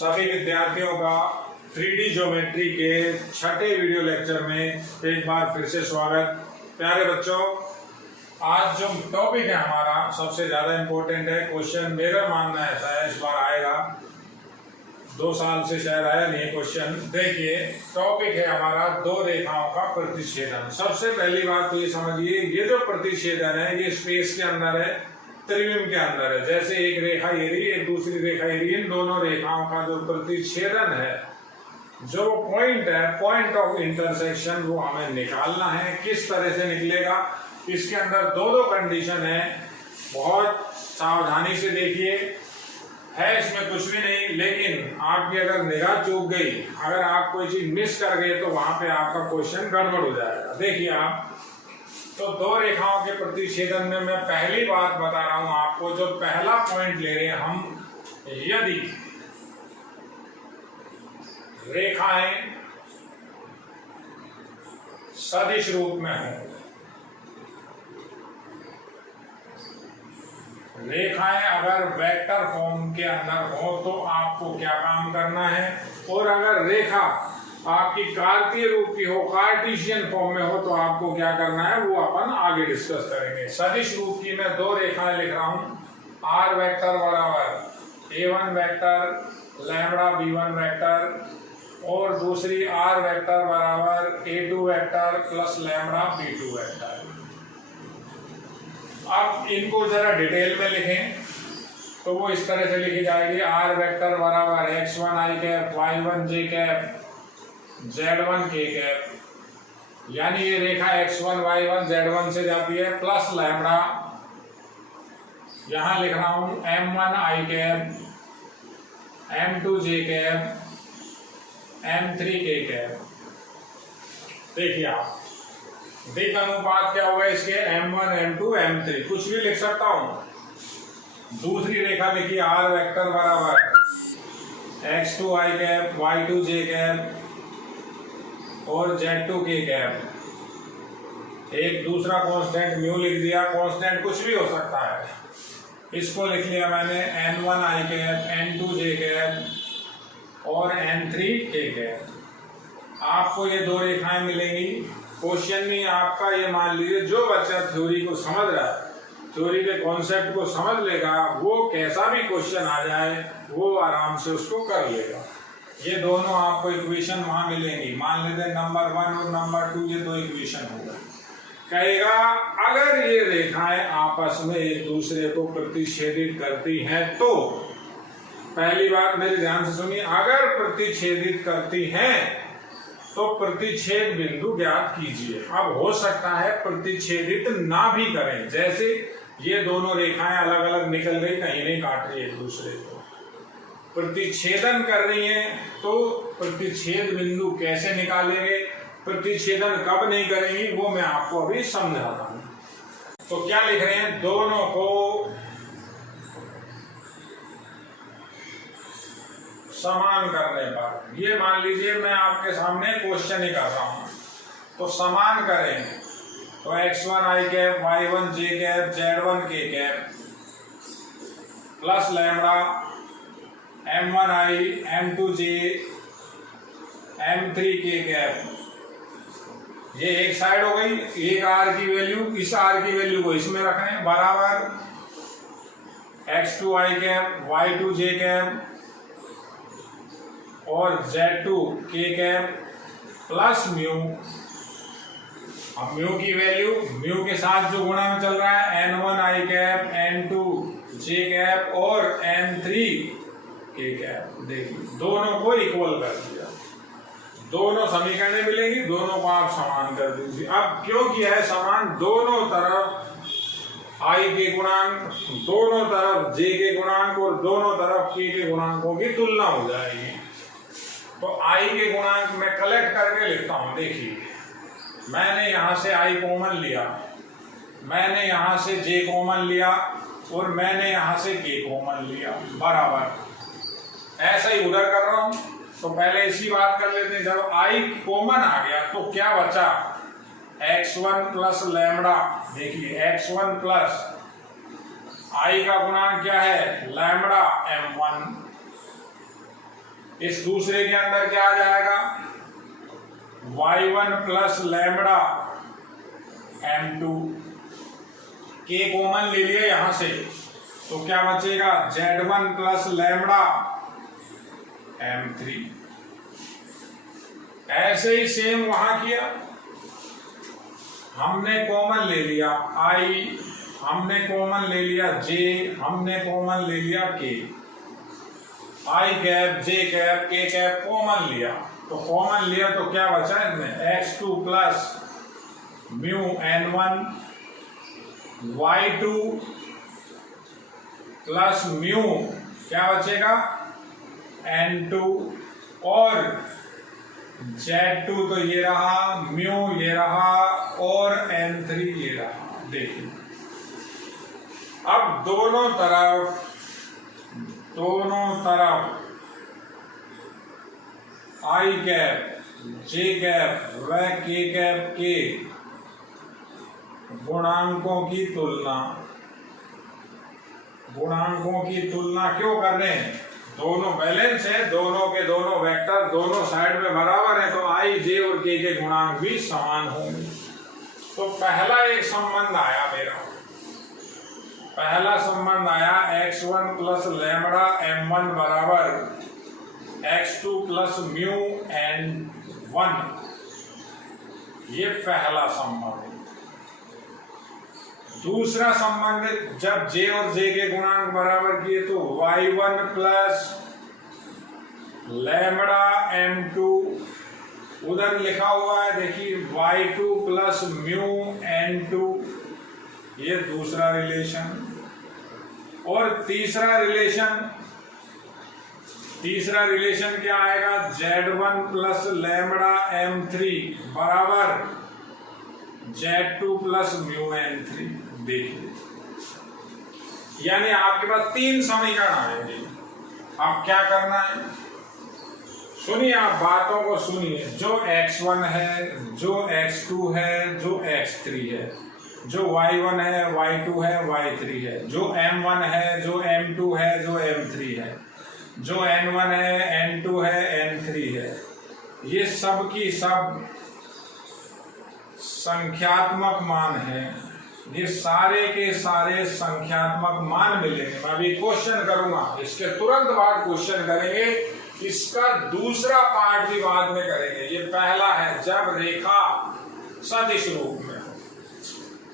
सभी विद्यार्थियों का 3D ज्योमेट्री के छठे वीडियो लेक्चर में एक बार फिर से स्वागत। प्यारे बच्चों, आज जो टॉपिक है हमारा सबसे ज्यादा इम्पोर्टेंट है। क्वेश्चन मेरा मानना ऐसा है इस बार आएगा, 2 साल से शायद आया नहीं क्वेश्चन। देखिए, टॉपिक है हमारा दो रेखाओं का प्रतिच्छेदन। सबसे पहली बात तो ये समझिए, ये जो प्रतिच्छेदन है ये स्पेस के अंदर है, त्रिविम के अंदर है। जैसे एक रेखा ये रही, एक दूसरी रेखा ये रही, इन दोनों रेखाओं का जो प्रतिच्छेदन है, जो पॉइंट है, पॉइंट ऑफ इंटरसेक्शन, वो हमें निकालना है। किस तरह से निकलेगा, इसके अंदर दो कंडीशन है, बहुत सावधानी से देखिए। है इसमें कुछ भी नहीं, लेकिन आपकी अगर निगाह चूक गई, अगर आप कोई चीज मिस कर गए, तो वहां पे आपका क्वेश्चन गड़बड़ हो जाएगा। देखिए आप, तो दो रेखाओं के प्रतिच्छेदन में मैं पहली बात बता रहा हूं आपको। जो पहला पॉइंट ले रहे हैं हम, यदि रेखाएं सदिश रूप में हो, रेखाएं अगर वेक्टर फॉर्म के अंदर हो, तो आपको क्या काम करना है। और अगर रेखा आपकी कार्तीय रूप की हो, कार्टेशियन फॉर्म में हो, तो आपको क्या करना है, वो अपन आगे डिस्कस करेंगे। सदिश रूप की मैं दो रेखाएं लिख रहा हूं। आर वेक्टर बराबर a1 vector lambda b1 vector, और दूसरी आर वेक्टर बराबर a2 vector plus lambda b2 vector. अब इनको जरा डिटेल में लिखें तो वो इस तरह से लिखी जाएगी। आर वेक्टर बराबर x1 i cap, y1 j cap, z1 k cap, यानी ये रेखा x1 y1 z1 से जाती है, प्लस लैम्बडा, यहां लिख रहा हूं m1 i cap, m2 j cap, m3 k cap. देखिए आप, दिक अनुपात क्या हुआ इसके, m1 m2 m3, कुछ भी लिख सकता हूं। दूसरी रेखा लिखी आर वेक्टर बराबर x2 i cap, y2 j cap और z2 k कैप। एक दूसरा कांस्टेंट म्यू लिख दिया, कांस्टेंट कुछ भी हो सकता है। इसको लिख लिया मैंने n1 i cap, n2 j cap और n3 k कैप। आपको ये दो रेखाएं मिलेंगी। क्वेश्चन में आपका ये मान लीजिए, जो बच्चा थ्योरी को समझ रहा है, थ्योरी के कॉन्सेप्ट को समझ लेगा, वो कैसा भी क्वेश्चन आ जाए वो आराम से उसको कर लेगा। ये दोनों आपको इक्वेशन वहां मिलेंगी। मान लेते हैं नंबर 1 और नंबर 2, ये दो इक्वेशन होगा। कहेगा अगर ये रेखाएं आपस में एक दूसरे को प्रतिच्छेदित करती हैं, तो पहली बात मेरे ध्यान से सुनिए, अगर प्रतिच्छेदित करती हैं तो प्रतिच्छेद बिंदु ज्ञात कीजिए। अब हो सकता है प्रतिच्छेदित ना भी करें, जैसे ये दोनों रेखाएं अलग अलग निकल गई, कहीं नहीं काट रही एक दूसरे को, प्रतिच्छेदन कर रही हैं, तो प्रतिच्छेद बिंदु कैसे निकालेंगे, प्रतिच्छेदन कब नहीं करेंगी, वो मैं आपको अभी समझाता हूं। तो क्या लिख रहे हैं, दोनों को समान करने पर, ये मान लीजिए मैं आपके सामने क्वेश्चन ही कर रहा हूं, तो समान करें तो x1 i cap, y1 j cap, z1 k cap plus lambda m1 i, m2 j, m3 k cap. ये एक साइड हो गई। एक r की वैल्यू, इस r की वैल्यू को इसमें रखें, बराबर x2 i cap, y2 j cap और z2 k cap plus mu. अब म्यू की वैल्यू, म्यू के साथ जो गुणा में चल रहा है, n1 i cap, n2 j cap और n3 k कैप। देखिए दोनों को इक्वल कर दिया, दोनों समीकरणें मिलेंगी, दोनों को आप समान कर दीजिए। अब क्यों किया है समान, दोनों तरफ i के गुणांक, दोनों तरफ j के गुणांक और दोनों तरफ k के गुणांकों की तुलना हो जाएगी। तो i के गुणांक मैं कलेक्ट करके लिखता हूं। देखिए, मैंने यहां से i कॉमन लिया, मैंने यहां से j कॉमन लिया और मैंने यहां से k कॉमन लिया, बराबर। ऐसा ही उधर कर रहा हूं। तो पहले इसी बात कर लेते हैं। जब i कॉमन आ गया तो क्या बचा, x1 प्लस लैम्बडा। देखिए x1 प्लस i का गुणांक क्या है, लैम्बडा m1 इस दूसरे के अंदर क्या आ जाएगा, y1 प्लस लैम्बडा m2, के कॉमन ले लिया यहां से, तो क्या बचेगा, z1 प्लस लैम्बडा m3। ऐसे ही सेम वहां किया, हमने कॉमन ले लिया i, हमने कॉमन ले लिया j, हमने कॉमन ले लिया k, i cap j cap k cap common लिया, तो कॉमन लिया तो क्या बचा इसमें, x2 plus mu n1, y2 plus mu क्या बचेगा n2, और z2 तो ये रहा, म्यू ये रहा, और n3 ये रहा। देखिए अब दोनों तरफ i कैप j कैप व k कैप के गुणांकों की तुलना क्यों कर रहे हैं, दोनों बैलेंस है, दोनों के दोनों वेक्टर दोनों साइड में बराबर है, तो i j और k के गुणांक भी समान होंगे। तो पहला एक संबंध आया मेरा, पहला संबंध आया x1 प्लस लैम्बडा m1 बराबर x2 प्लस म्यू n1, ये पहला संबंध। दूसरा संबंध, जब j और j के गुणांक बराबर किए तो y1 प्लस लैम्बडा m2, उधर लिखा हुआ है देखिए y2 प्लस म्यू n2, ये दूसरा रिलेशन। और तीसरा रिलेशन क्या आएगा, z1 प्लस लैम्बडा m3 बराबर z2 प्लस म्यू n3। देखिए यानी आपके पास 3 समीकरण आएंगे। अब क्या करना है, सुनिए, आप बातों को सुनिए, जो x1 है, जो x2 है, जो x3 है, जो y1 है, y2 है, y3 है, जो m1 है, जो m2 है, जो m3 है, जो n1 है, n2 है, n3 है, ये सब की सब संख्यात्मक मान है, ये सारे के सारे संख्यात्मक मान मिलेंगे। मैं अभी क्वेश्चन करूंगा, इसके तुरंत बाद क्वेश्चन करेंगे, इसका दूसरा पार्ट भी बाद में करेंगे। ये पहला है जब रेखा सदिश रूप में हो,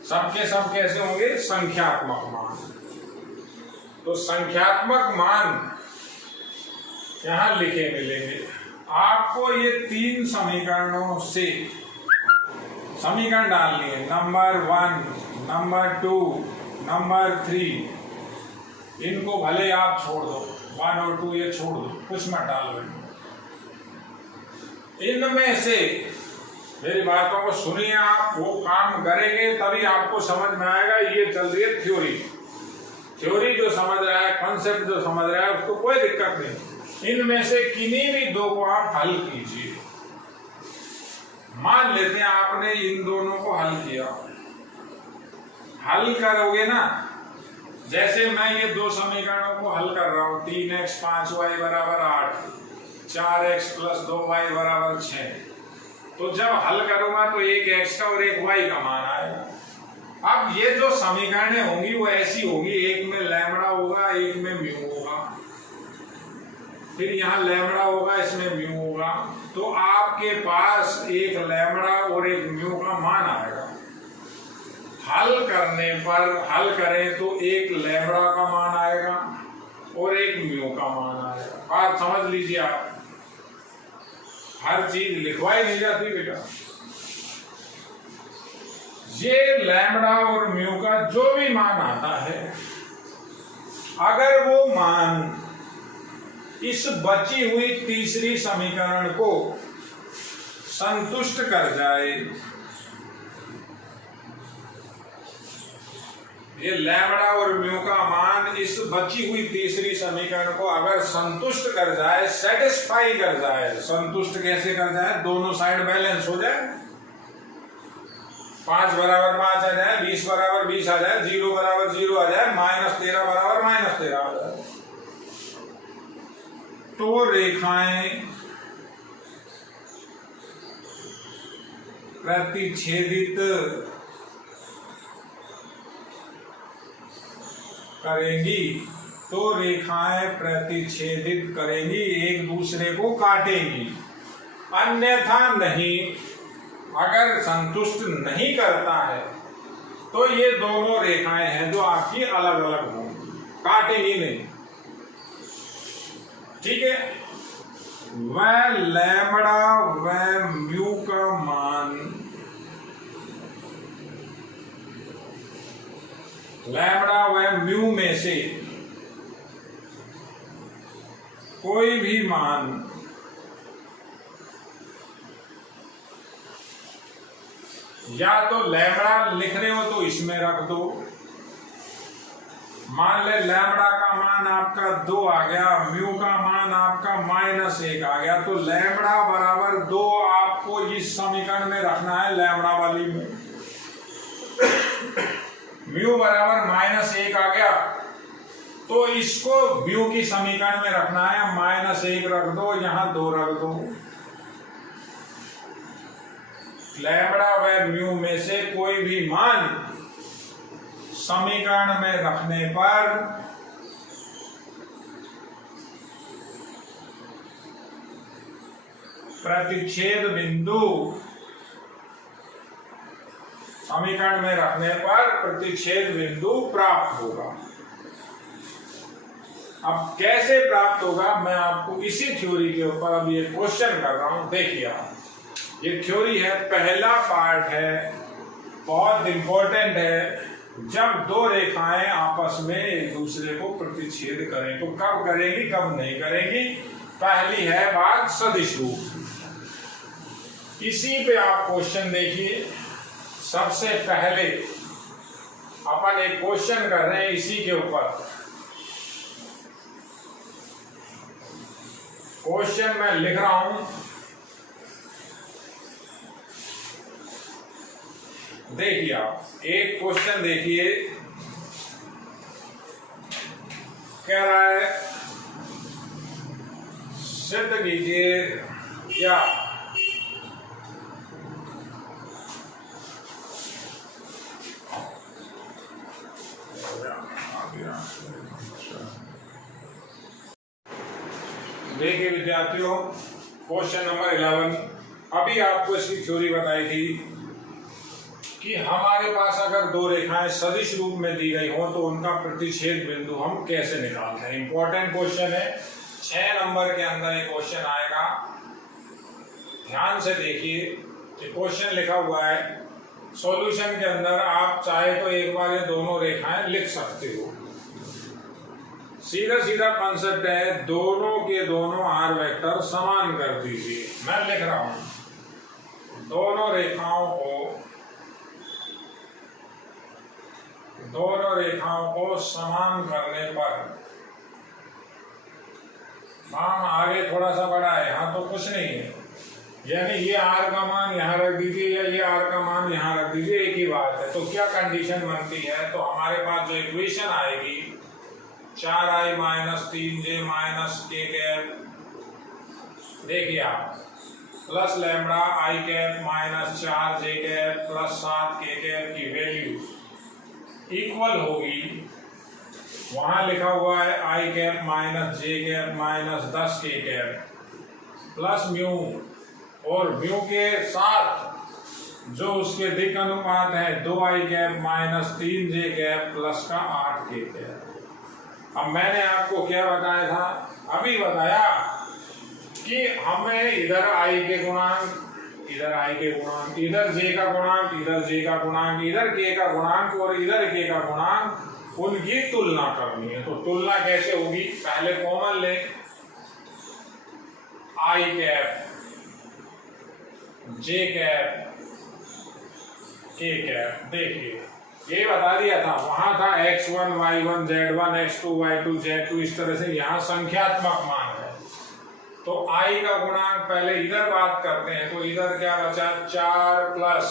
सबके सब कैसे होंगे, संख्यात्मक मान। तो संख्यात्मक मान यहां लिखे मिलेंगे आपको। ये 3 समीकरणों से समीकरण डालनी है, नंबर 1, नंबर 2, नंबर 3, इनको भले आप छोड़ दो, 1 और 2 ये छोड़ दो, कुछ मत डालो। इनमें से मेरी बातों को सुनिए, आप वो काम करेंगे तभी आपको समझ में आएगा। ये चल रही है थ्योरी जो समझ रहा है, कॉन्सेप्ट जो समझ रहा है, उसको कोई दिक्कत नहीं। इनमें से किन्हीं भी 2 को आप हल कीजिए। मान लेते हैं आपने इन दोनों को हल किया, हल करोगे ना, जैसे मैं ये 2 समीकरणों को हल कर रहा हूं, 3x 5y बराबर 8, 4x प्लस 2y बराबर 6, तो जब हल करूंगा तो एक x का और एक y का मान आएगा। अब ये जो समीकरणें होंगी वो ऐसी होगी, एक में लैम्बडा होगा, एक में म्यू होगा, फिर यहाँ लैम्बडा होगा, इसमें म्यू होगा, तो आपके पास एक लैम्बडा और एक म्यू का मान आएगा। हल करने पर हल करें तो एक लैम्बडा का मान आएगा और एक म्यू का मान आएगा। बात समझ लीजिए आप, हर चीज लिखवाई नहीं जाती बेटा। ये लैम्बडा और म्यू का जो भी मान आता है, अगर वो मान इस बची हुई तीसरी समीकरण को संतुष्ट कर जाए, ये लैम्बडा और म्यू का मान इस बची हुई तीसरी समीकरण को अगर संतुष्ट कर जाए, सेटिस्फाई कर जाए, संतुष्ट कैसे कर जाए, दोनों साइड बैलेंस हो जाए, 5 बराबर 5 आ जाए, 20 बराबर 20 आ जाए, 0 बराबर 0 आ जाए, -13 बराबर -13 आ जाए, तो रेखाएं प्रतिच्छेदित करेंगी, तो रेखाएं प्रतिच्छेदित करेंगी, एक दूसरे को काटेंगी, अन्यथा नहीं। अगर संतुष्ट नहीं करता है तो ये दोनों रेखाएं हैं जो आपकी अलग अलग होंगी, काटेंगी नहीं। ठीक है, वह लैम्बडा व म्यू का मान, लैम्बडा व म्यू में से कोई भी मान या तो लैम्बडा लिख रहे हो तो इसमें रख दो। मान ले लैम्बडा का मान आपका 2 आ गया, म्यू का मान आपका -1 आ गया, तो लैम्बडा बराबर 2 आपको इस समीकरण में रखना है, लैम्बडा वाली में। म्यू बराबर -1 आ गया तो इसको म्यू की समीकरण में रखना है, -1 रख दो, यहां 2 रख दो। लैम्बडा व म्यू में से कोई भी मान समीकरण में रखने पर प्रतिच्छेद बिंदु, समीकरण में रखने पर प्रतिच्छेद बिंदु प्राप्त होगा। अब कैसे प्राप्त होगा मैं आपको इसी थ्योरी के ऊपर अब ये क्वेश्चन कर रहा हूं। देखिए आप, ये थ्योरी है, पहला पार्ट है, बहुत इंपॉर्टेंट है। जब दो रेखाएं आपस में एक दूसरे को प्रतिच्छेद करें तो कब करेंगी कब नहीं करेंगी। पहली है बात सदिश रूप, इसी पे आप क्वेश्चन देखिए। सबसे पहले अपन एक क्वेश्चन कर रहे हैं इसी के ऊपर। क्वेश्चन मैं लिख रहा हूं, देखिए आप एक क्वेश्चन देखिए, कह रहा है सिद्ध कीजिए क्या देखिए विद्यार्थियों, क्वेश्चन नंबर 11। अभी आपको इसकी थ्योरी बताई थी कि हमारे पास अगर दो रेखाएं सदिश रूप में दी गई हो तो उनका प्रतिच्छेद बिंदु हम कैसे निकालते हैं। इंपॉर्टेंट क्वेश्चन है, 6 नंबर के अंदर ये क्वेश्चन आएगा। ध्यान से देखिए, ये क्वेश्चन लिखा हुआ है। सॉल्यूशन के अंदर आप चाहे तो एक बार ये दोनों रेखाएं लिख सकते हो। सीधा सीधा कॉन्सेप्ट है, दोनों के दोनों आर वेक्टर समान कर दीजिए। मैं लिख रहा हूं, दोनों रेखाओं को समान करने पर, मान आगे थोड़ा सा बड़ा है, यहाँ तो कुछ नहीं है, यानी ये आर का मान यहाँ रख दीजिए या ये आर का मान यहाँ रख दीजिए, एक ही बात है। तो क्या कंडीशन बनती है, तो हमारे पास जो इक्वेशन आएगी 4i - 3j - k कैप, देखिए आप, plus lambda i cap - 4j cap plus 7k cap की वैल्यू इक्वल होगी, वहां लिखा हुआ है i cap - j cap - 10k cap plus mu, और म्यू के साथ जो उसके दिक् अनुपात है 2i cap - 3j cap plus का 8k कैप। अब मैंने आपको क्या बताया था, अभी बताया कि हमें इधर i के गुणांक, इधर i के गुणांक, इधर j का गुणांक, इधर j का गुणांक, इधर k का गुणांक और इधर k का गुणांक, उनकी तुलना करनी है। तो तुलना कैसे होगी, पहले कॉमन ले, i cap j cap k cap. देखिए ये बता दिया था, वहां था x1 y1 z1 x2 y2 z2, इस तरह से यहाँ संख्यात्मक मान है। तो i का गुणांक पहले इधर बात करते हैं, तो इधर क्या बचा 4 प्लस,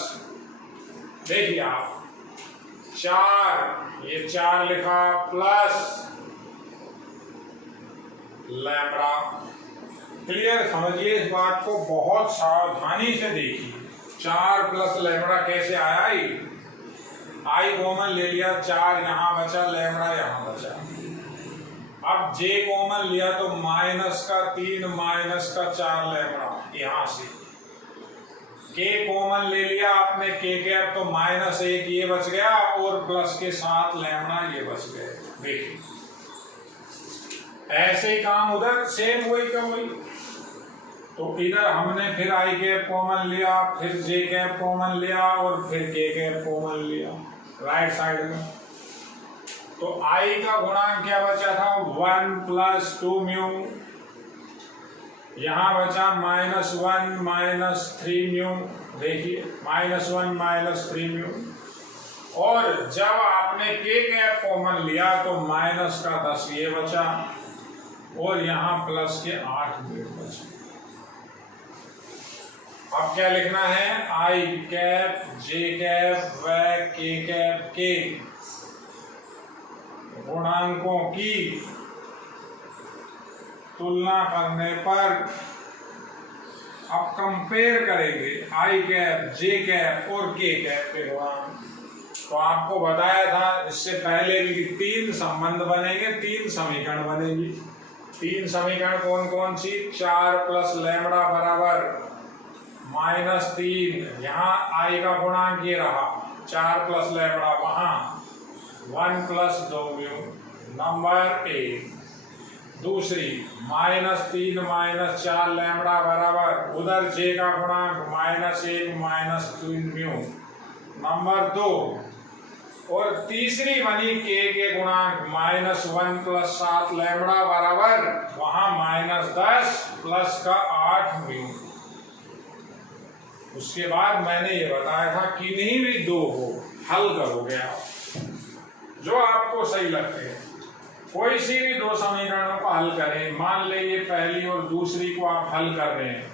देखिए आप 4, ये 4 लिखा प्लस लैम्बडा। क्लियर? समझिए इस बात को, बहुत सावधानी से देखिए। 4 प्लस लैम्बडा कैसे आया? आई कॉमन ले लिया, 4 यहाँ बचा, लैम्बडा यहाँ बचा। अब जे कॉमन लिया तो माइनस का 3 माइनस का 4 लैम्बडा यहाँ से। के कॉमन ले लिया आपने, के कैप, तो -1 ये बच गया और प्लस के 7 लैम्बडा ये बच गए। देखिए ऐसे ही काम उधर सेम वही का वही। तो इधर हमने फिर आई कैप कॉमन लिया, फिर जे कैप कॉमन लिया और फिर के कैप कॉमन लिया राइट साइड में। तो आई का गुणांक क्या बचा था? 1 + 2 म्यू। यहां बचा -1 - 3 म्यू। देखिए -1 - 3 म्यू। और जब आपने के कैप कॉमन लिया तो माइनस का 10 ये बचा और यहां प्लस के 8 म्यू बचे। अब क्या लिखना है? आई कैप, जे कैप व के कैप के गुणांकों की तुलना करने पर अब कंपेयर करेंगे आई कैप, जे कैप और के कैप के गुणांक। तो आपको बताया था इससे पहले भी कि 3 संबंध बनेंगे, 3 समीकरण बनेगी। 3 समीकरण कौन कौन सी? 4 प्लस लैम्बडा बराबर -3। यहाँ आई का गुणांक ये रहा 4 प्लस लैम्बडा, वहां 1 + 2 म्यू नंबर 1। दूसरी -3 - 4 लैम्बडा बराबर उधर जे का गुणांक -1 - 3 म्यू नंबर 2। और तीसरी बनी के गुणांक -1 + 7 लैम्बडा बराबर वहां -10 प्लस का 8 म्यू। उसके बाद मैंने ये बताया था किन्हीं भी 2 को हल करोगे आप जो आपको सही लगते हैं। कोई सी भी 2 समीकरणों को हल करें, मान लीजिए पहली और दूसरी को आप हल कर रहे हैं,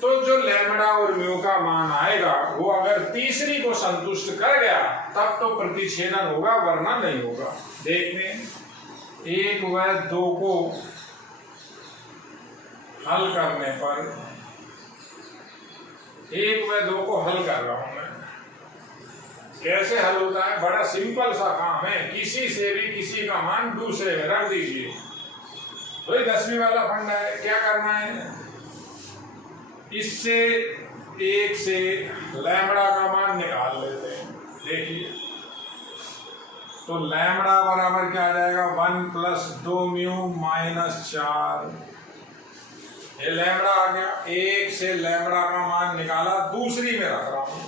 तो जो लैम्बडा और म्यू का मान आएगा वो अगर तीसरी को संतुष्ट कर गया तब तो प्रतिच्छेदन होगा, वरना नहीं होगा। देखते 1 व 2 को हल करने पर, 1 व 2 को हल कर रहा हूं मैं। कैसे हल होता है? बड़ा सिंपल सा काम है। किसी से भी किसी का मान दूसरे में रख दीजिए, तो ये 10वीं वाला फंडा है। क्या करना है? इससे 1 से लैम्बडा का मान निकाल लेते हैं। देखिए तो लैम्बडा बराबर क्या आ जाएगा? 1 + 2 म्यू -4। ये लैम्बडा आ गया। 1 से लैम्बडा का मान निकाला, दूसरी में रख रहा हूं।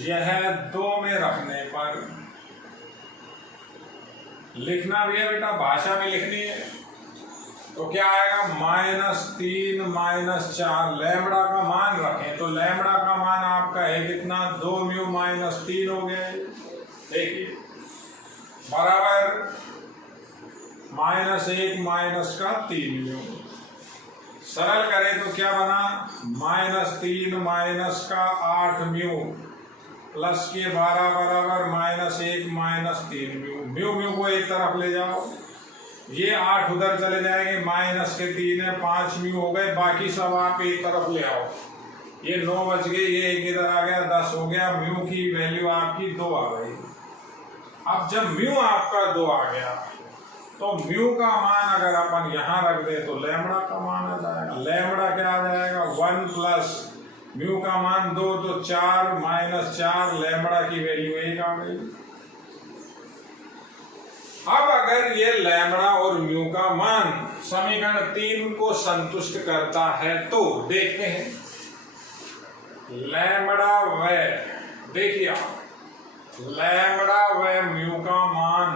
यह 2 में रखने पर लिखना भी है बेटा, भाषा में लिखनी है। तो क्या आएगा? -3 - 4 लैम्बडा का मान रखें तो लैम्बडा का मान आपका है कितना? 2 म्यू -3 हो गया। देखिए बराबर -1 - का 3 म्यू। सरल करें तो क्या बना? -3 - का 8 म्यू प्लस के 12 बराबर -1 - 3 म्यू। म्यू म्यू को एक तरफ ले जाओ, ये 8 उधर चले जाएंगे, माइनस के 3 है, 5 म्यू हो गए। बाकी सब आप एक तरफ ले आओ, ये 9 बच गए, ये एक इधर आ गया, 10 हो गया। म्यू की वैल्यू आपकी 2 आ गई। अब जब म्यू आपका 2 आ गया तो म्यू का मान अगर अपन यहां रख दे तो लैम्बडा का मान आ जाएगा। लैम्बडा क्या आ जाएगा? 1 प्लस म्यू का मान 2 तो 4 - 4 लैम्बडा की वैल्यू 1 आ गई। अब अगर ये लैम्बडा और म्यू का मान समीकरण 3 को संतुष्ट करता है तो देखते हैं लैम्बडा व, देखिए आप, लैम्बडा व म्यू का मान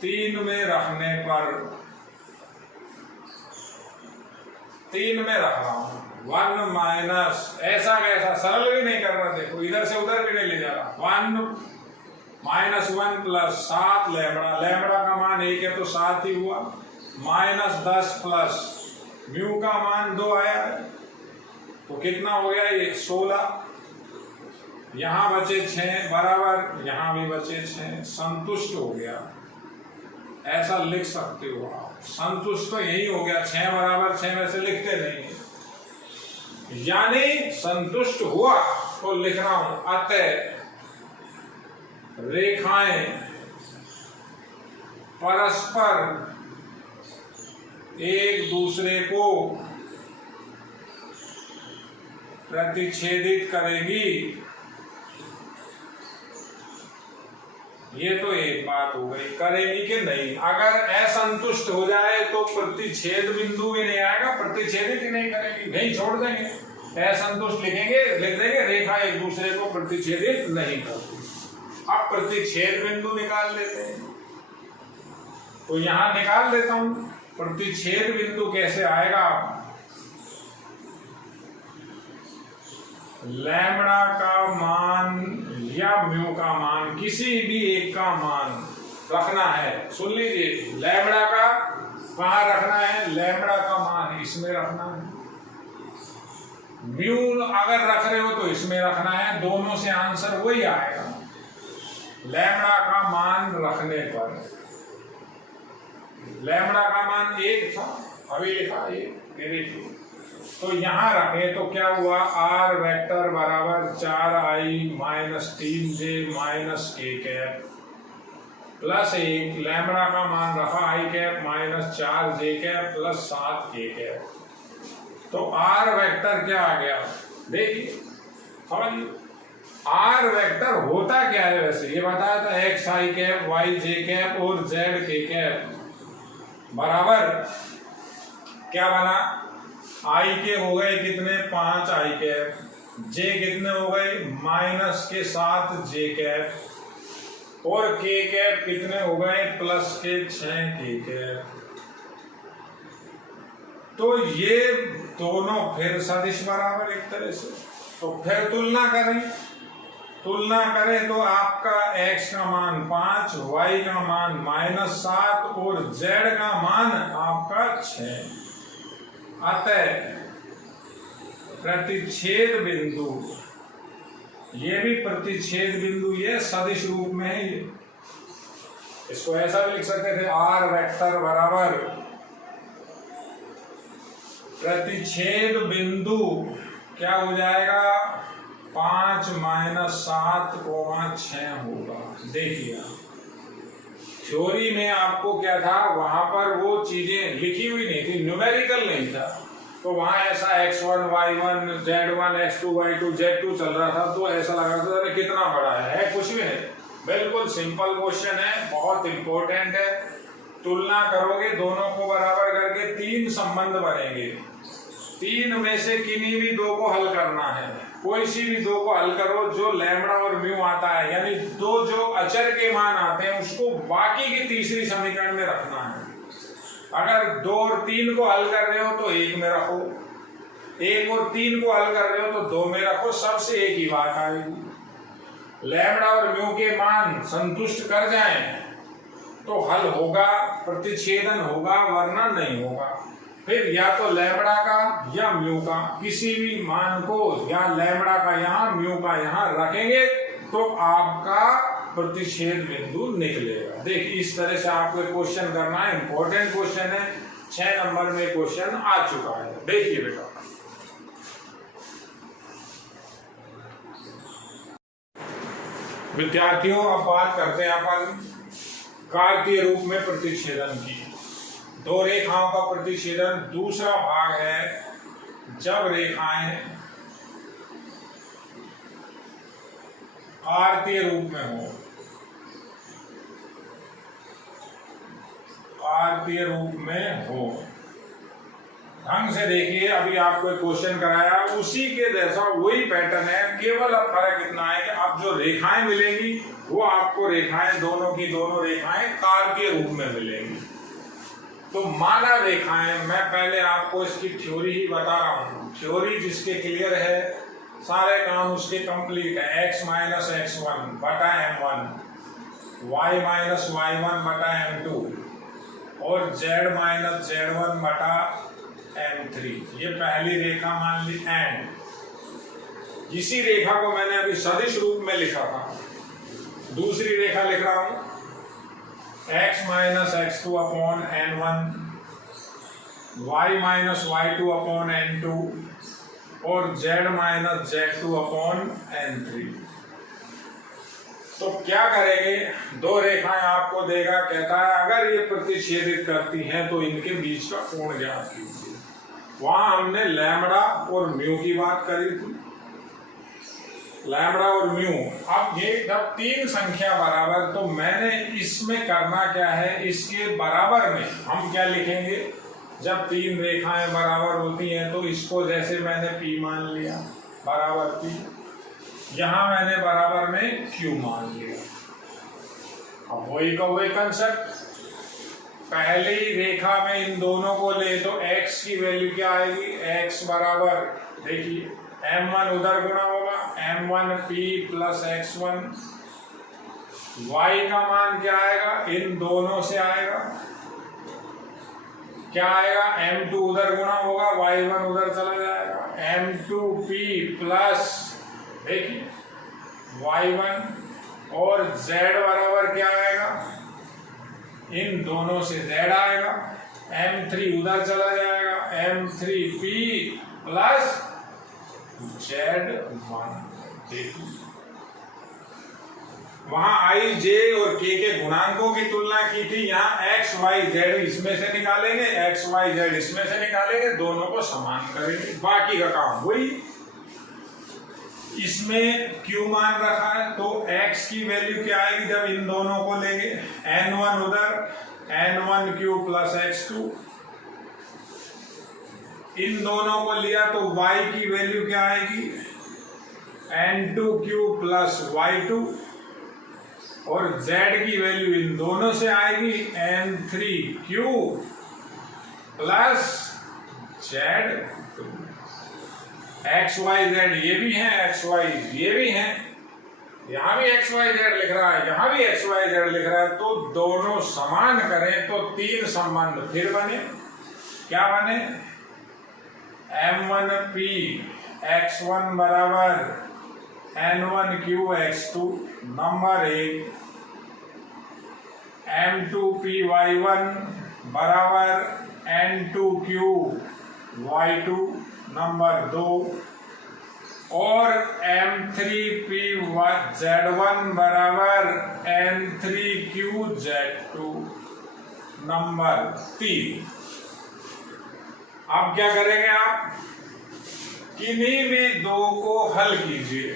3 में रखने पर, 3 में रख रहा हूं 1 माइनस, ऐसा कैसा सरल भी नहीं कर रहा, देखो इधर से उधर भी नहीं ले जा रहा। 1 -1 प्लस 7 लैम्बडा, लैम्बडा का मान 1 है तो 7 ही हुआ, -10 प्लस म्यू का मान 2 आया है तो कितना हो गया? ये 16। यहाँ बचे 6 बराबर, यहाँ भी बचे 6, संतुष्ट हो गया, ऐसा लिख सकते हो आप। संतुष्ट तो यही हो गया, 6 बराबर 6 में से लिखते नहीं, यानी संतुष्ट हुआ तो लिख रहा हूं। अतः रेखाएं परस्पर एक दूसरे को प्रतिच्छेदित करेगी। ये तो एक बात हो गई, करेगी कि नहीं। अगर असंतुष्ट हो जाए तो प्रतिच्छेद बिंदु भी नहीं आएगा, प्रतिच्छेदित ही नहीं करेगी, नहीं छोड़ देंगे। असंतुष्ट लिखेंगे, लिख देंगे रेखा एक दूसरे को प्रतिच्छेदित नहीं करती। अब प्रतिच्छेद बिंदु निकाल लेते हैं, तो यहां निकाल लेता हूं। प्रतिच्छेद बिंदु कैसे आएगा? लैम्बडा का मान या म्यू का मान, किसी भी एक का मान रखना है। सुन लीजिए, लैम्बडा का कहाँ रखना है? लैम्बडा का मान इसमें रखना है। म्यू अगर रख रहे हो तो इसमें रखना है, दोनों से आंसर वही आएगा। लैम्बडा का मान रखने पर, लैम्बडा का मान 1 था, अभी लिखा 1, तो यहां रखे तो क्या हुआ? आर वेक्टर बराबर 4i minus 3j minus k cap plus 1, lambda का मान रखा i cap minus 4j cap plus 7k cap. तो आर वेक्टर क्या आ गया? देखिए समझिए, आर वेक्टर होता क्या है? वैसे ये बताया था xi कैप, yj कैप और zk कैप बराबर क्या बना? आई के हो गए कितने? 5 आई कैप, जे कितने हो गए? माइनस के 7 जे कैप, और के कैप कितने हो गए? प्लस के 6 के कैप। तो ये दोनों फिर सदिश बराबर एक तरह से। तो फिर तुलना करें, तुलना करें तो आपका x का मान 5, y का मान -7 और z का मान आपका 6। अतः प्रतिच्छेद बिंदु, ये भी प्रतिच्छेद बिंदु, ये सदिश रूप में है। ये इसको ऐसा भी लिख सकते थे, आर वेक्टर बराबर प्रतिच्छेद बिंदु क्या हो जाएगा? 5 - 7, 6 होगा। देखिए थ्योरी में आपको क्या था, वहां पर वो चीजें लिखी हुई नहीं थी, न्यूमेरिकल नहीं था, तो वहां ऐसा x1 y1 z1 x2 y2 z2 चल रहा था, तो ऐसा लग रहा था कितना बड़ा है कुछ भी नहीं। बिल्कुल सिंपल क्वेश्चन है, बहुत इंपॉर्टेंट है। तुलना करोगे दोनों को बराबर करके 3 संबंध बनेंगे, 3 में से किन्हीं भी 2 को हल करना है। कोई सी भी 2 को हल करो, जो लैम्बडा और म्यू आता है, यानी 2 जो अचर के मान आते हैं उसको बाकी की तीसरी समीकरण में रखना है। अगर 2 और 3 को हल कर रहे हो तो 1 में रखो, 1 और 3 को हल कर रहे हो तो 2 में रखो, सबसे एक ही बात आएगी। लैम्बडा और म्यू के मान संतुष्ट कर जाएं तो हल होगा, प्रतिच्छेदन होगा, वरना नहीं होगा। फिर या तो लैम्बडा का या म्यू का किसी भी मान को, या लैम्बडा का यहाँ म्यू का यहाँ रखेंगे तो आपका प्रतिच्छेद बिंदु निकलेगा। देखिए इस तरह से आपको क्वेश्चन करना है, इंपॉर्टेंट क्वेश्चन है, 6 नंबर में क्वेश्चन आ चुका है। देखिए बेटा, विद्यार्थियों अब बात करते हैं अपन कार्तीय रूप में प्रतिच्छेदन की। 2 रेखाओं का प्रतिच्छेदन दूसरा भाग है, जब रेखाएं कार्तीय रूप में हो, कार्तीय रूप में हो। ढंग से देखिए, अभी आपको एक क्वेश्चन कराया उसी के जैसा वही पैटर्न है, केवल अब फर्क इतना है कि अब जो रेखाएं मिलेंगी वो आपको रेखाएं, दोनों की दोनों रेखाएं कार्तीय रूप में मिलेंगी। तो माना रेखाएं, मैं पहले आपको इसकी थ्योरी ही बता रहा हूँ, थ्योरी जिसके क्लियर है सारे काम उसके कंप्लीट है। x - x1 बटा m1, y - y1 बटा m2 और z - z1 बटा m3। ये पहली रेखा मान ली एंड। इसी रेखा को मैंने अभी सदिश रूप में लिखा था, दूसरी रेखा लिख रहा हूं, x minus x2 upon n1, y minus y2 upon n2 और z minus z2 upon n3। तो क्या करेंगे, दो रेखाएं आपको देगा, कहता है अगर ये प्रतिच्छेदित करती हैं तो इनके बीच का कोण ज्ञात कीजिए। वहां हमने लैम्बडा और म्यू की बात करी थी, लैम्बडा और म्यू। अब ये जब तीन संख्या बराबर, तो मैंने इसमें करना क्या है, इसके बराबर में हम क्या लिखेंगे, जब तीन रेखाएं बराबर होती हैं तो इसको जैसे मैंने P मान लिया बराबर P, यहां मैंने बराबर में Q मान लिया। अब वही का वही कंसेप्ट, पहली रेखा में इन दोनों को ले तो x की वैल्यू क्या आएगी, x बराबर, देखिए m1 उधर गुणा होगा m1p प्लस x1, y का मान क्या आएगा, इन दोनों से आएगा, क्या आएगा, m2 उधर गुणा होगा, y1 उधर चला जाएगा, m2p प्लस, देखिए y1 और z बराबर क्या आएगा, इन दोनों से z आएगा, m3 उधर चला जाएगा, m3p प्लस z1। देखिए वहां i, j और k के गुणांकों की तुलना की थी, यहाँ x, y, z इसमें से निकालेंगे, x, y, z इसमें से निकालेंगे, दोनों को समान करेंगे, बाकी का काम वही। इसमें q मान रखा है तो x की वैल्यू क्या आएगी, जब इन दोनों को लेंगे, n1 उधर, n1q प्लस x2, इन दोनों को लिया तो y की वैल्यू क्या आएगी, n2q प्लस y2 और z की वैल्यू इन दोनों से आएगी n3q plus z2। x y z ये भी हैं, x y ये भी हैं, यहाँ भी x y z लिख रहा है, यहाँ भी x y z लिख रहा है, तो दोनों समान करें तो तीन संबंध फिर बने, क्या बने, m1p x1 बराबर n1q x2 number 1, m2p y1 बराबर n2q y2 नंबर 2 और m3p z1 बराबर n3q z2 नंबर 3। अब क्या करेंगे आप, किन्हीं भी दो को हल कीजिए,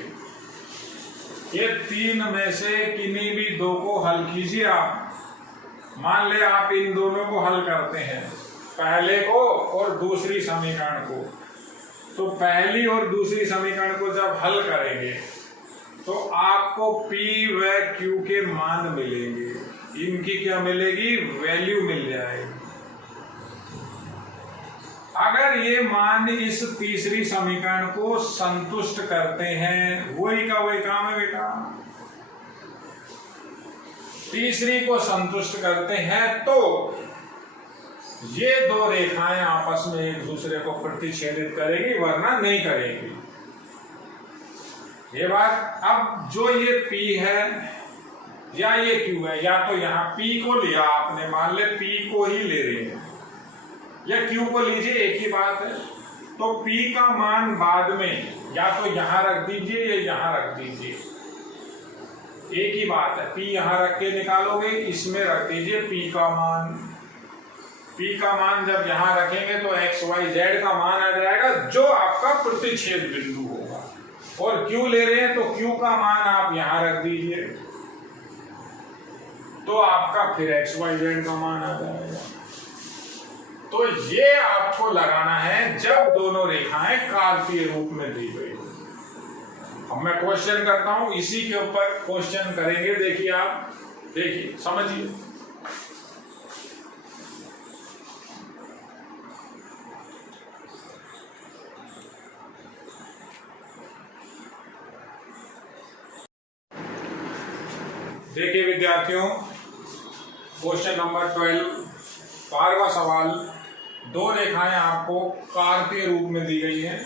ये तीन में से किन्हीं भी दो को हल कीजिए आप। मान ले आप इन दोनों को हल करते हैं, पहले को और दूसरी समीकरण को, तो पहली और दूसरी समीकरण को जब हल करेंगे तो आपको p व q के मान मिलेंगे, इनकी क्या मिलेगी, वैल्यू मिल जाएगी। अगर ये मान इस तीसरी समीकरण को संतुष्ट करते हैं, वही का वही काम है बेटा, तीसरी को संतुष्ट करते हैं तो ये दो रेखाएं आपस में एक दूसरे को प्रतिच्छेदित करेगी, वरना नहीं करेगी। ये बात, अब जो ये P है या ये Q है, या तो यहाँ P को लिया आपने, मान ले P को ही ले रहे हैं या Q को लीजिए, एक ही बात है, तो P का मान बाद में या तो यहां रख दीजिए या यहां रख दीजिए, एक ही बात है, P यहां रख के निकालोगे, इसमें रख दीजिए P का मान। P का मान जब यहां रखेंगे तो x y z का मान आ जाएगा जो आपका प्रतिच्छेद बिंदु होगा, और Q ले रहे हैं तो Q का मान आप यहां रख दीजिए, तो आपका फिर x y z का मान आ जाएगा। तो ये आपको लगाना है जब दोनों रेखाएं कार्तीय रूप में दी गई। अब मैं क्वेश्चन करता हूं, इसी के ऊपर क्वेश्चन करेंगे, देखिए आप, देखिए समझिए। देखिए विद्यार्थियों, क्वेश्चन नंबर 12, 12वां सवाल, दो रेखाएं आपको कार्तीय रूप में दी गई हैं,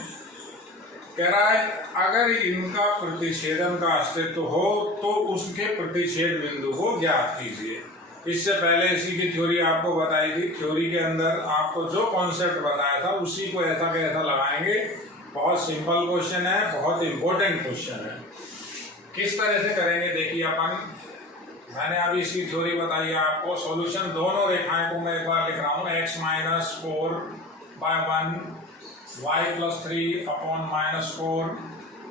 कह रहा है अगर इनका प्रतिच्छेदन का अस्तित्व हो तो उसके प्रतिच्छेद बिंदु को ज्ञात कीजिए। इससे पहले इसी की थ्योरी आपको बताई थी। थ्योरी के अंदर आपको जो कॉन्सेप्ट बताया था उसी को ऐसा कैसा लगाएंगे। बहुत सिंपल क्वेश्चन है, बहुत इंपॉर्टेंट क्वेश्चन है। किस तरह से करेंगे देखिए अपन। मैंने अभी इसकी थ्योरी बताई है आपको। सॉल्यूशन दोनों रेखाएं को मैं एक बार लिख रहा हूँ। x-4/1 y+3/-4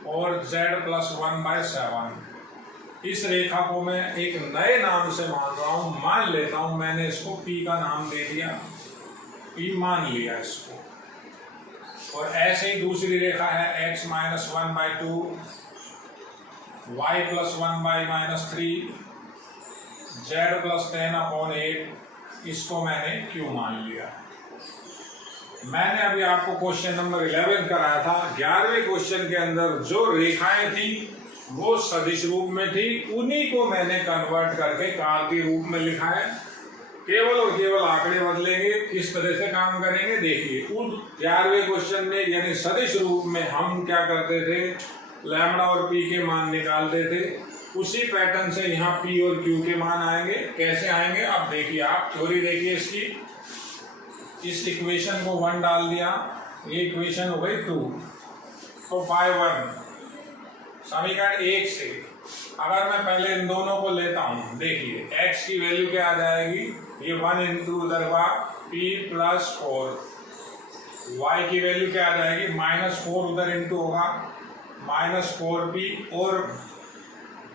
और z+1/7। इस रेखा को मैं एक नए नाम से मान रहा हूँ, मान लेता हूँ। मैंने इसको p का नाम दे दिया, p मान लिया इसको। और ऐसे ही दूसरी रेखा है x-1/2 y+1/-3 z+10/8। इसको मैंने q मान लिया। मैंने अभी आपको क्वेश्चन नंबर 11 कराया था। 11वें क्वेश्चन के अंदर जो रेखाएं थी वो सदिश रूप में थी, उन्हीं को मैंने कन्वर्ट करके काल के रूप में लिखा है। केवल और केवल आंकड़े बदलेंगे। किस तरह से काम करेंगे देखिए। उस 11वें क्वेश्चन में यानी सदिश रूप में हम क्या करते थे, लैम्बडा और पी के मान निकालते थे। उसी पैटर्न से यहाँ पी और क्यू के मान आएंगे। कैसे आएंगे अब देखिए आप। थ्योरी देखिए इसकी। इस इक्वेशन को 1 डाल दिया, ये इक्वेशन हो गई 2। तो बाय 1 समीकरण 1 से अगर मैं पहले इन दोनों को लेता हूँ, देखिए x की वैल्यू क्या आ जाएगी, ये 1 इंटू उधर का p+4। y की वैल्यू क्या आ जाएगी, -4 उधर इंटू होगा -4p और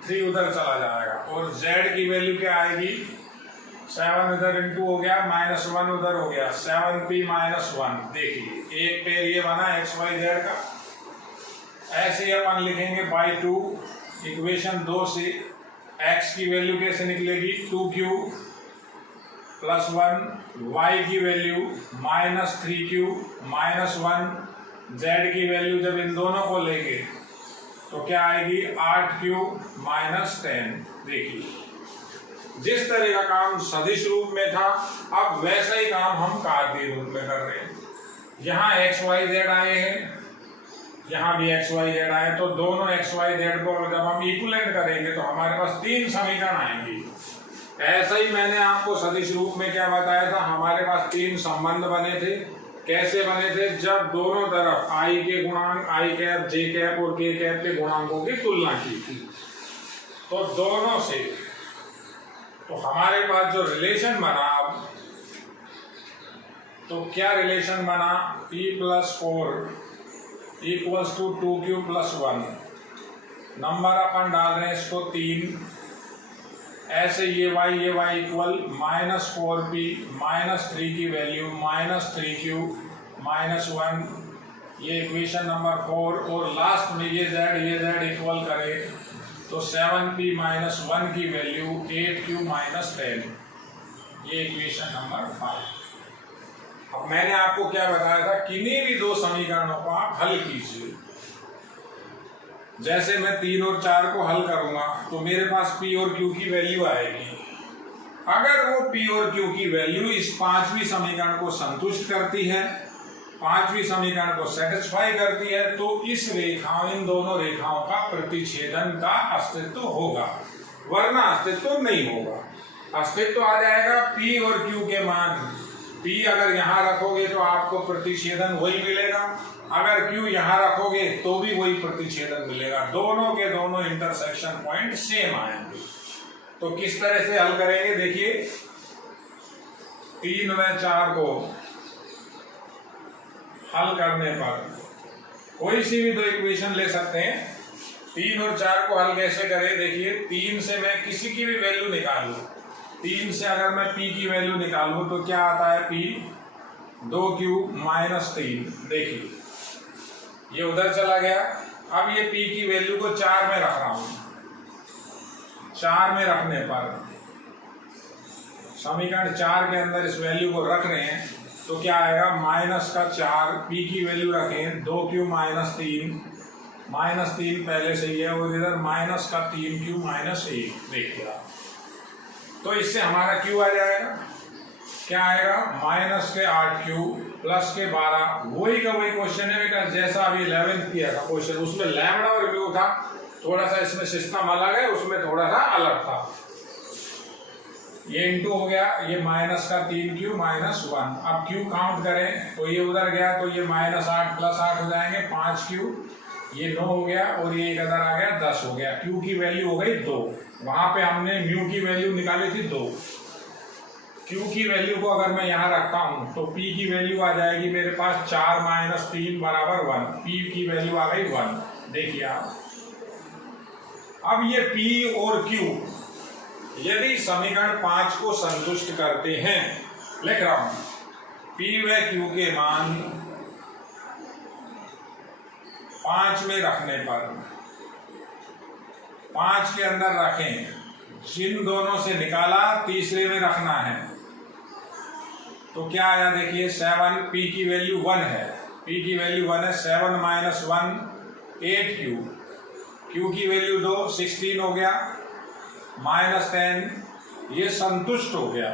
3 उधर चला जाएगा। और z की वैल्यू क्या आएगी, 7 उधर इंटू हो गया, -1 उधर हो गया, 7p-1। देखिए एक पेड़ ये बना x y z का। ऐसे ही अपन लिखेंगे बाई 2। इक्वेशन 2 से x की वैल्यू कैसे निकलेगी, 2q + 1, y की वैल्यू -3q -1, z की वैल्यू जब इन दोनों को लेंगे तो क्या आएगी, 8q -10। देखिए जिस तरह का काम सदिश रूप में था, अब वैसा ही काम हम कार्तीय रूप में कर रहे हैं। यहाँ x y z आए हैं, यहाँ भी x y z आए, तो दोनों x y z को जब हम इक्विवेलेंट करेंगे तो हमारे पास 3 समीकरण आएंगे। ऐसा ही मैंने आपको सदिश रूप में क्या बताया था, हमारे पास 3 संबंध बने थे। कैसे बने थे, जब दोनों तरफ i के गुणांक i कैप j कैप और k कैप के गुणांकों की तुलना की थी। तो दोनों से तो हमारे पास जो रिलेशन बना, अब तो क्या रिलेशन बना, p+4 = 2q + 1। नंबर अपन डाल रहे हैं इसको 3। ऐसे ये y इक्वल -4p -3 की वैल्यू -3q -1, ये इक्वेशन नंबर 4। और लास्ट में ये z इक्वल करे तो 7p-1 की वैल्यू 8q -10, ये इक्वेशन नंबर 5। अब मैंने आपको क्या बताया था, किन्हीं भी 2 समीकरणों को आप हल कीजिए। जैसे मैं 3 और 4 को हल करूंगा तो मेरे पास p और q की वैल्यू आएगी। अगर वो p और q की वैल्यू इस 5वीं समीकरण को संतुष्ट करती है, 5वीं समीकरण को सेटिस्फाई करती है, तो इस रेखा, इन दोनों रेखाओं का प्रतिच्छेदन का अस्तित्व होगा, वरना अस्तित्व नहीं होगा। अस्तित्व आ जाएगा p और q के मान। p अगर यहाँ रखोगे तो आपको प्रतिच्छेदन वही मिलेगा, अगर q यहाँ रखोगे तो भी वही प्रतिच्छेदन मिलेगा। दोनों के दोनों इंटरसेक्शन पॉइंट सेम आएंगे। तो किस तरह से हल करेंगे देखिए। 3 व 4 को हल करने पर कोई सी भी 2 इक्वेशन ले सकते हैं। 3 और 4 को हल कैसे करें देखिए। 3 से मैं किसी की भी वैल्यू निकालूं, 3 से अगर मैं p की वैल्यू निकालूं तो क्या आता है, p 2q -3। देखिए ये उधर चला गया। अब ये p की वैल्यू को 4 में रख रहा हूं। 4 में रखने पर समीकरण 4 के अंदर इस वैल्यू को रख रहे हैं तो क्या आएगा, -4, p की वैल्यू रखें 2q -3, -3 पहले से ही है, और इधर -3q -1। देखिए तो इससे हमारा q आ जाएगा। क्या आएगा, माइनस के 8 क्यूब प्लस के 12। वही का वही क्वेश्चन है बेटा जैसा अभी 11th किया था क्वेश्चन, उसमें लैम्बडा और म्यू था, थोड़ा सा इसमें सिस्टम अलग है, उसमें थोड़ा सा अलग था। ये इंटू हो गया, ये माइनस का 3 क्यू माइनस 1। अब क्यू काउंट करें तो ये उधर गया तो ये माइनस 8 प्लस 8 हो जाएंगे 5 क्यू, ये 9 हो गया और ये इधर आ गया 10 हो गया। क्यू की वैल्यू हो गई 2, वहां पे हमने म्यू की वैल्यू निकाली थी 2। क्यू की वैल्यू को अगर मैं यहाँ रखता हूँ तो पी की वैल्यू आ जाएगी मेरे पास 4 माइनस 3 बराबर 1। पी की वैल्यू आ गई 1। देखिए आप, अब ये पी और क्यू यदि समीकरण 5 को संतुष्ट करते हैं, लिख रहा हूं, पी व क्यू के मान 5 में रखने पर, 5 के अंदर रखें, जिन दोनों से निकाला तीसरे में रखना है, तो क्या आया देखिए 7। पी की वैल्यू 1 है, पी की वैल्यू 1 है, 7 माइनस 1 8 क्यू, क्यू की वैल्यू 2 16 हो गया, माइनस 10, ये संतुष्ट हो गया।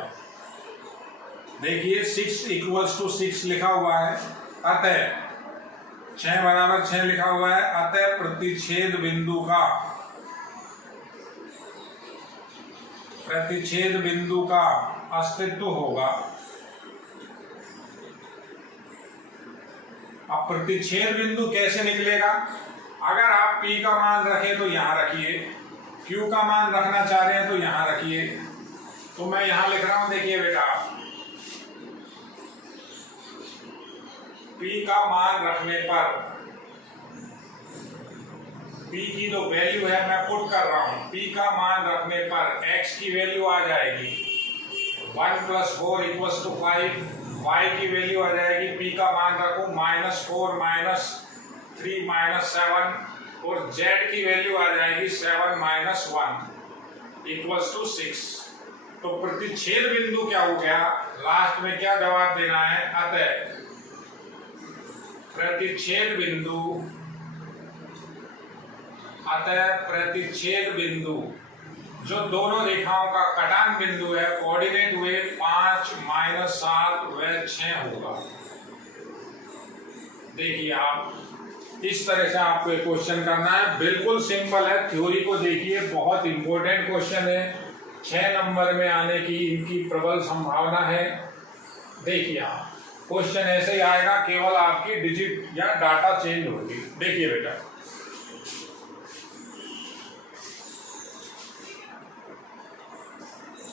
देखिए 6 इक्वल्स टू 6 लिखा हुआ है, अतः 6 बराबर 6 लिखा हुआ है, अतः प्रतिच्छेद बिंदु का अस्तित्व होगा। अब प्रतिच्छेद बिंदु कैसे निकलेगा, अगर आप P का मान रखें तो यहां रखिए, Q का मान रखना चाह रहे हैं तो यहां रखिए। तो मैं यहां लिख रहा हूं, देखिए बेटा P का मान रखने पर, P की जो वैल्यू है मैं पुट कर रहा हूं, P का मान रखने पर X की वैल्यू आ जाएगी 1 + 4 = 5, Y की वैल्यू आ जाएगी, P का मान रखो -4 -3 -7 और Z की वैल्यू आ जाएगी 7 - 1 = 6। तो प्रतिच्छेद बिंदु क्या हो गया, लास्ट में क्या जवाब देना है, अतः प्रतिच्छेद बिंदु जो दोनों रेखाओं का कटान बिंदु है, कोऑर्डिनेट हुए 5 - 7 व 6 होगा। देखिए आप, इस तरह से आपको एक क्वेश्चन करना है, बिल्कुल सिंपल है। थ्योरी को देखिए, बहुत इंपॉर्टेंट क्वेश्चन है, 6 नंबर में आने की इनकी प्रबल संभावना है। देखिए आप, क्वेश्चन ऐसे ही आएगा, केवल आपकी डिजिट या डाटा चेंज होगी। देखिए बेटा,